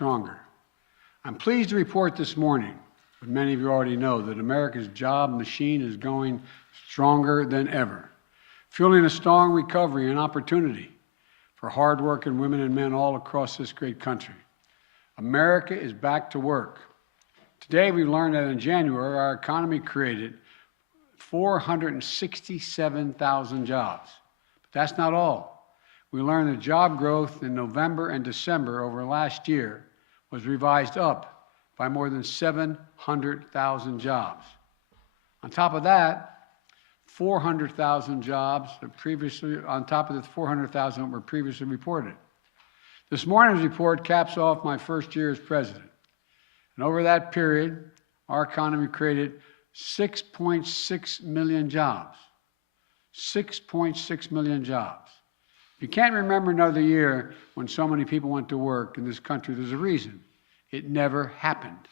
stronger. I'm pleased to report this morning, but many of you already know, that America's job machine is going stronger than ever, fueling a strong recovery and opportunity for hardworking women and men all across this great country. America is back to work. Today, we learned that in January, our economy created 467,000 jobs. But that's not all. We learned that job growth in November and December over last year was revised up by more than 700,000 jobs. On top of that, 400,000 jobs on top of the 400,000 that were previously reported. This morning's report caps off my first year as president. And over that period, our economy created 6.6 million jobs. 6.6 million jobs. If you can't remember another year when so many people went to work in this country, there's a reason. It never happened.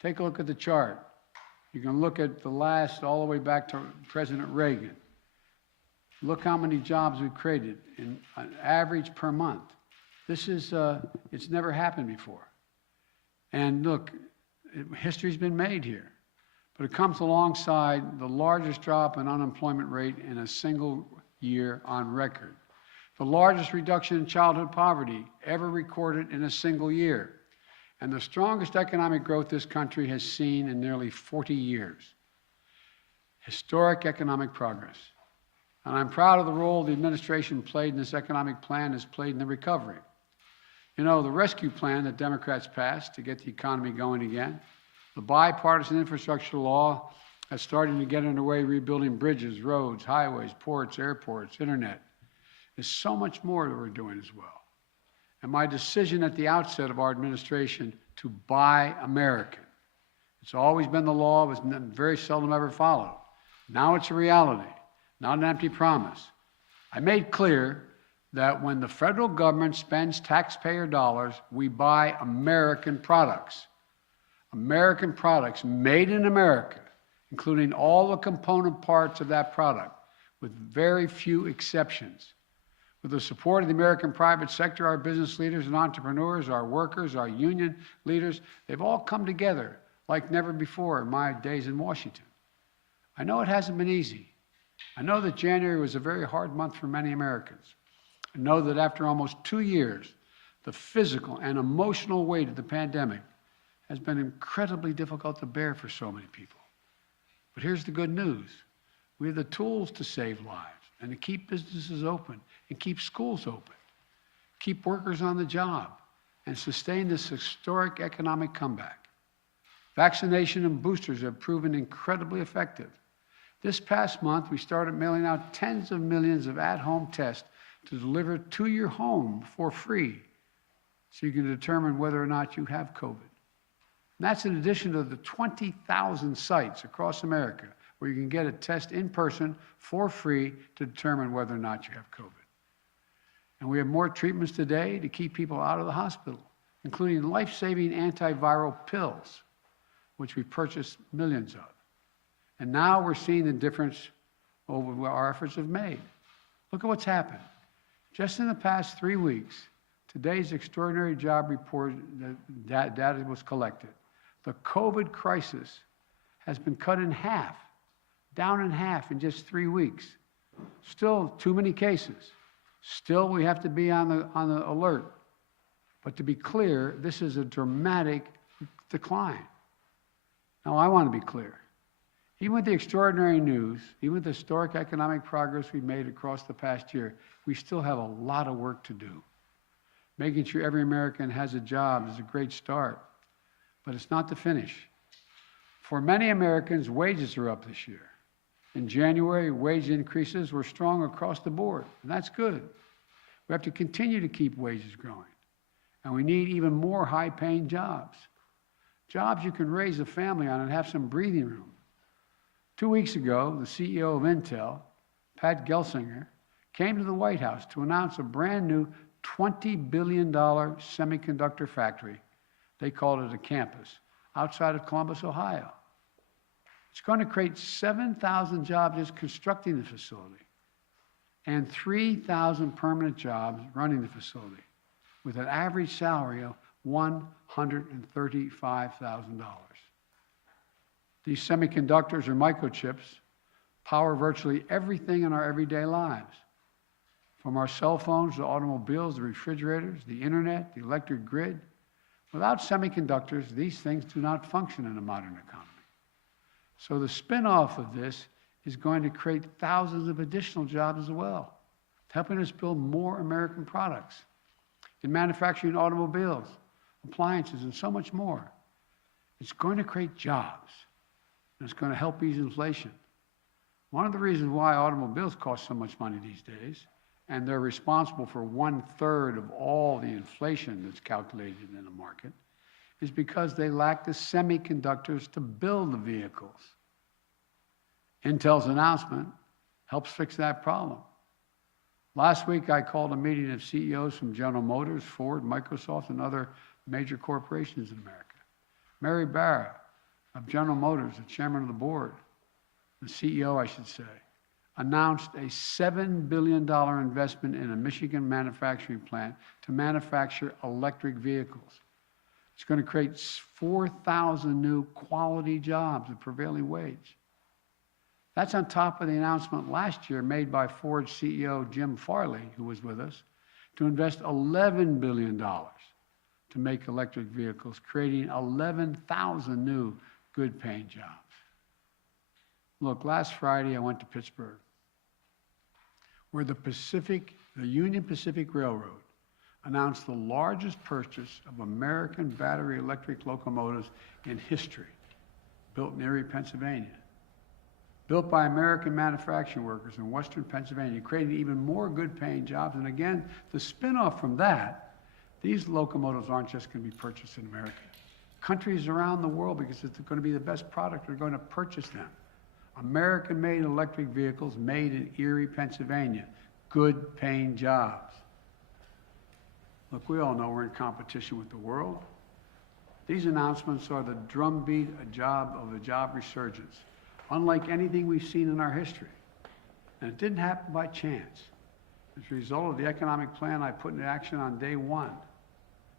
Take a look at the chart. You can look at the last, all the way back to President Reagan. Look how many jobs we created in an average per month. This is, it's never happened before. And look, history's been made here. But it comes alongside the largest drop in unemployment rate in a single year on record. The largest reduction in childhood poverty ever recorded in a single year. And the strongest economic growth this country has seen in nearly 40 years. Historic economic progress. And I'm proud of the role the administration played in this economic plan has played in the recovery. You know, the rescue plan that Democrats passed to get the economy going again, the bipartisan infrastructure law that's starting to get underway, rebuilding bridges, roads, highways, ports, airports, internet. There's so much more that we're doing as well. And my decision at the outset of our administration to buy American. It's always been the law, it was very seldom ever followed. Now it's a reality, not an empty promise. I made clear that when the federal government spends taxpayer dollars, we buy American products. American products made in America, including all the component parts of that product, with very few exceptions. With the support of the American private sector, our business leaders and entrepreneurs, our workers, our union leaders, they've all come together like never before in my days in Washington. I know it hasn't been easy. I know that January was a very hard month for many Americans. I know that after almost 2 years, the physical and emotional weight of the pandemic has been incredibly difficult to bear for so many people. But here's the good news. We have the tools to save lives and to keep businesses open and keep schools open, keep workers on the job, and sustain this historic economic comeback. Vaccination and boosters have proven incredibly effective. This past month, we started mailing out tens of millions of at-home tests to deliver to your home for free so you can determine whether or not you have COVID. And that's in addition to the 20,000 sites across America where you can get a test in person for free to determine whether or not you have COVID. And we have more treatments today to keep people out of the hospital, including life-saving antiviral pills, which we've purchased millions of. And now we're seeing the difference over what our efforts have made. Look at what's happened. Just in the past 3 weeks, today's extraordinary job report data was collected. The COVID crisis has been cut in half, down in half in just 3 weeks. Still too many cases. Still, we have to be on the alert. But to be clear, this is a dramatic decline. Now, I want to be clear. Even with the extraordinary news, even with the historic economic progress we've made across the past year, we still have a lot of work to do. Making sure every American has a job is a great start, but it's not the finish. For many Americans, wages are up this year. In January, wage increases were strong across the board, and that's good. We have to continue to keep wages growing, and we need even more high-paying jobs. Jobs you can raise a family on and have some breathing room. 2 weeks ago, the CEO of Intel, Pat Gelsinger, came to the White House to announce a brand new $20 billion semiconductor factory. They called it a campus outside of Columbus, Ohio. It's going to create 7,000 jobs just constructing the facility and 3,000 permanent jobs running the facility with an average salary of $100,000. $135,000. These semiconductors or microchips power virtually everything in our everyday lives, from our cell phones to automobiles, the refrigerators, the internet, the electric grid. Without semiconductors, these things do not function in a modern economy. So the spin-off of this is going to create thousands of additional jobs as well, helping us build more American products in manufacturing automobiles, appliances, and so much more. It's going to create jobs, and it's going to help ease inflation. One of the reasons why automobiles cost so much money these days, and they're responsible for 1/3 of all the inflation that's calculated in the market, is because they lack the semiconductors to build the vehicles. Intel's announcement helps fix that problem. Last week, I called a meeting of CEOs from General Motors, Ford, Microsoft, and other major corporations in America. Mary Barra of General Motors, the chairman of the board, the CEO, I should say, announced a $7 billion investment in a Michigan manufacturing plant to manufacture electric vehicles. It's going to create 4,000 new quality jobs at prevailing wage. That's on top of the announcement last year made by Ford CEO Jim Farley, who was with us, to invest $11 billion to make electric vehicles, creating 11,000 new good-paying jobs. Look, last Friday I went to Pittsburgh, where the Union Pacific Railroad announced the largest purchase of American battery electric locomotives in history, built in Erie, Pennsylvania. Built by American manufacturing workers in Western Pennsylvania, creating even more good-paying jobs. And again, the spin-off from that, these locomotives aren't just going to be purchased in America. Countries around the world, because it's going to be the best product, are going to purchase them. American-made electric vehicles made in Erie, Pennsylvania. Good-paying jobs. Look, we all know we're in competition with the world. These announcements are the drumbeat of a job resurgence, unlike anything we've seen in our history. And it didn't happen by chance. It's a result of the economic plan I put into action on day one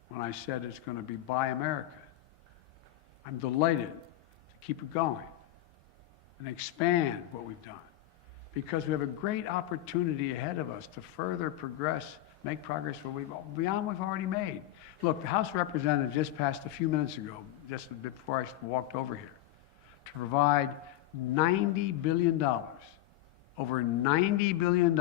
when I said it's going to be Buy America. I'm delighted to keep it going and expand what we've done, because we have a great opportunity ahead of us to further progress, make progress beyond what we've already made. Look, the House of Representatives just passed a few minutes ago, just a bit before I walked over here, to provide $90 billion, over $90 billion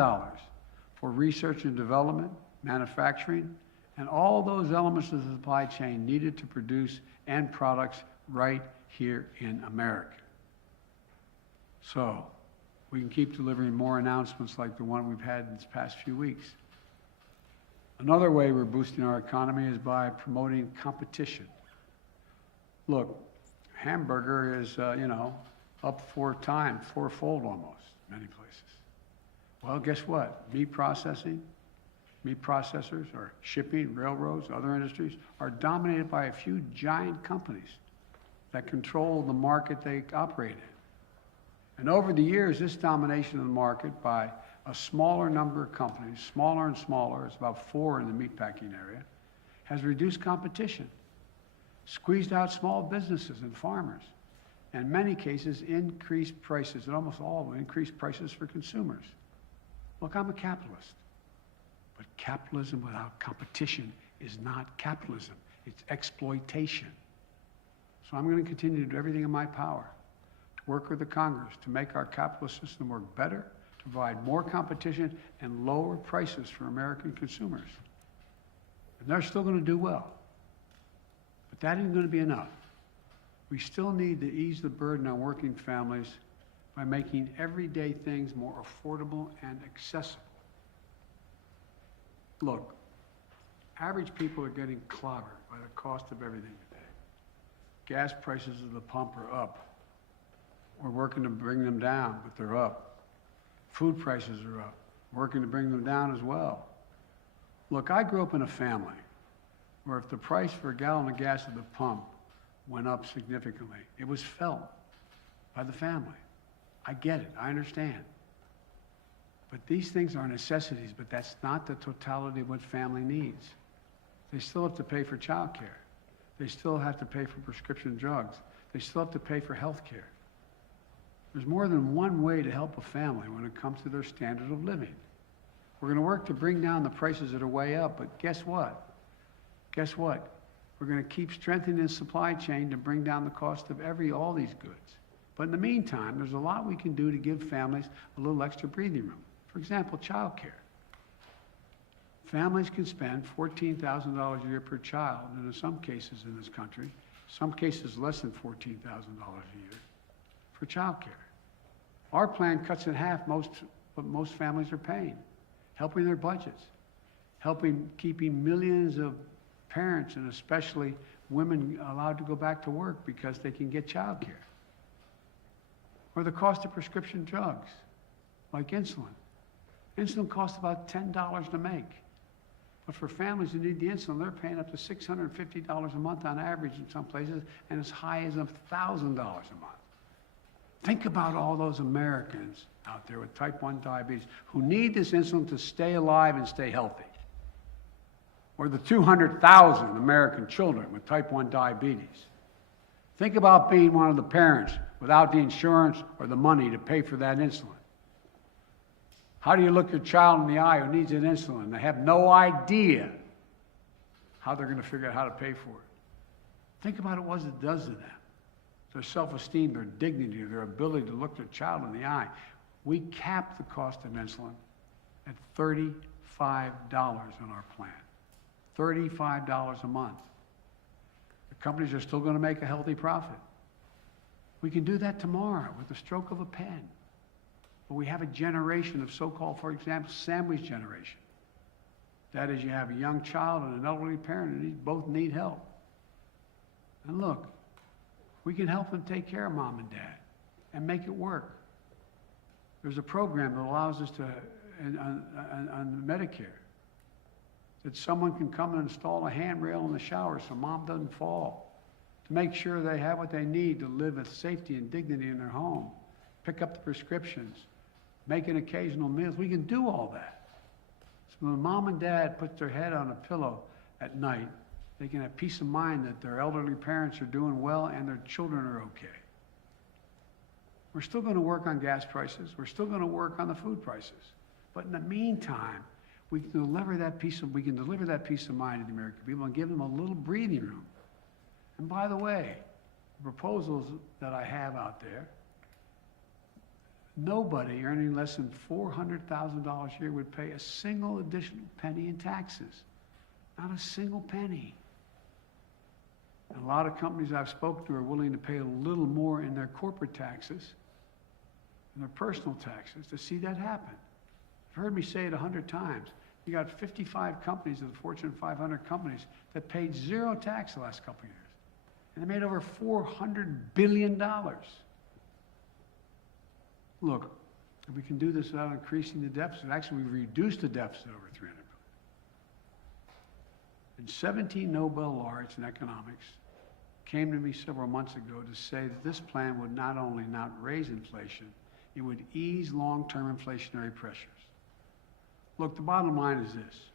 for research and development, manufacturing, and all those elements of the supply chain needed to produce end products right here in America. So we can keep delivering more announcements like the one we've had in these past few weeks. Another way we're boosting our economy is by promoting competition. Look, hamburger is, up fourfold almost, many places. Well, guess what? Meat processors, or shipping, railroads, other industries are dominated by a few giant companies that control the market they operate in. And over the years, this domination of the market by a smaller number of companies, smaller and smaller, it's about 4 in the meatpacking area, has reduced competition, squeezed out small businesses and farmers, and in many cases increased prices, and almost all of them increased prices for consumers. Look, I'm a capitalist, but capitalism without competition is not capitalism, it's exploitation. So I'm going to continue to do everything in my power to work with the Congress to make our capitalist system work better, to provide more competition and lower prices for American consumers. And they're still going to do well. But that isn't going to be enough. We still need to ease the burden on working families by making everyday things more affordable and accessible. Look, average people are getting clobbered by the cost of everything today. Gas prices at the pump are up. We're working to bring them down, but they're up. Food prices are up. We're working to bring them down as well. Look, I grew up in a family where if the price for a gallon of gas at the pump went up significantly, it was felt by the family. I get it, I understand. But these things are necessities, but that's not the totality of what family needs. They still have to pay for child care. They still have to pay for prescription drugs. They still have to pay for health care. There's more than one way to help a family when it comes to their standard of living. We're going to work to bring down the prices that are way up, but guess what? Guess what? We're going to keep strengthening the supply chain to bring down the cost of all these goods. But in the meantime, there's a lot we can do to give families a little extra breathing room. For example, child care. Families can spend $14,000 a year per child, and in some cases in this country, some cases less than $14,000 a year, for child care. Our plan cuts in half what most families are paying, helping their budgets, keeping millions of parents and especially women allowed to go back to work because they can get child care. Or the cost of prescription drugs, like insulin. Insulin costs about $10 to make. But for families who need the insulin, they're paying up to $650 a month on average in some places, and as high as $1,000 a month. Think about all those Americans out there with type 1 diabetes who need this insulin to stay alive and stay healthy. Or the 200,000 American children with type 1 diabetes. Think about being one of the parents without the insurance or the money to pay for that insulin. How do you look your child in the eye who needs an insulin? They have no idea how they're going to figure out how to pay for it. Think about what it does to them. Their self-esteem, their dignity, their ability to look their child in the eye. We cap the cost of insulin at $35 on our plan. $35 a month. The companies are still going to make a healthy profit. We can do that tomorrow with the stroke of a pen. But we have a generation of so-called, for example, sandwich generation. That is, you have a young child and an elderly parent, and both need help. And look, we can help them take care of mom and dad and make it work. There's a program that allows us to, on Medicare, that someone can come and install a handrail in the shower so mom doesn't fall, to make sure they have what they need to live with safety and dignity in their home, pick up the prescriptions, make an occasional meals. We can do all that. So when mom and dad put their head on a pillow at night, they can have peace of mind that their elderly parents are doing well and their children are okay. We're still going to work on gas prices. We're still going to work on the food prices. But in the meantime, we can deliver that peace of mind to the American people and give them a little breathing room. And by the way, the proposals that I have out there, nobody earning less than $400,000 a year would pay a single additional penny in taxes. Not a single penny. And a lot of companies I've spoken to are willing to pay a little more in their corporate taxes and their personal taxes to see that happen. You've heard me say it 100 times. You got 55 companies of the Fortune 500 companies that paid zero tax the last couple of years. And they made over $400 billion. Look, if we can do this without increasing the deficit, actually we've reduced the deficit over $300 billion. And 17 Nobel laureates in economics came to me several months ago to say that this plan would not only not raise inflation, it would ease long-term inflationary pressures. Look, the bottom line is this.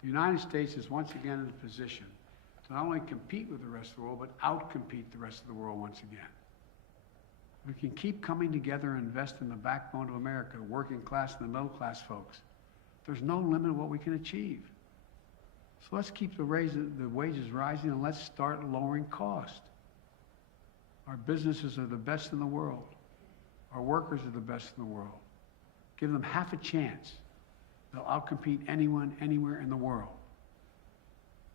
The United States is once again in a position to not only compete with the rest of the world, but out-compete the rest of the world once again. We can keep coming together and invest in the backbone of America, the working class and the middle class folks. There's no limit to what we can achieve. So let's keep the wages rising and let's start lowering cost. Our businesses are the best in the world. Our workers are the best in the world. Give them half a chance. They'll outcompete anyone, anywhere in the world.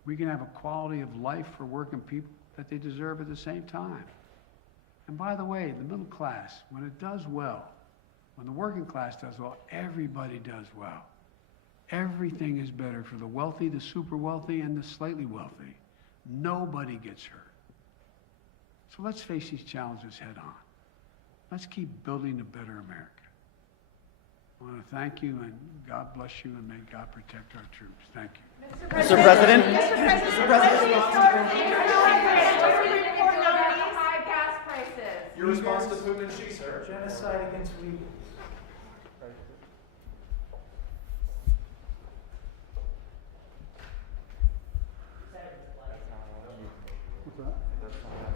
We can have a quality of life for working people that they deserve at the same time. And by the way, the middle class, when it does well, when the working class does well, everybody does well. Everything is better for the wealthy, the super wealthy, and the slightly wealthy. Nobody gets hurt. So let's face these challenges head on. Let's keep building a better America. I want to thank you, and God bless you, and may God protect our troops. Thank you. Mr. President. Mr. President. High gas prices. Your response to Putin and Xi, sir. Genocide against Uyghurs. What's that?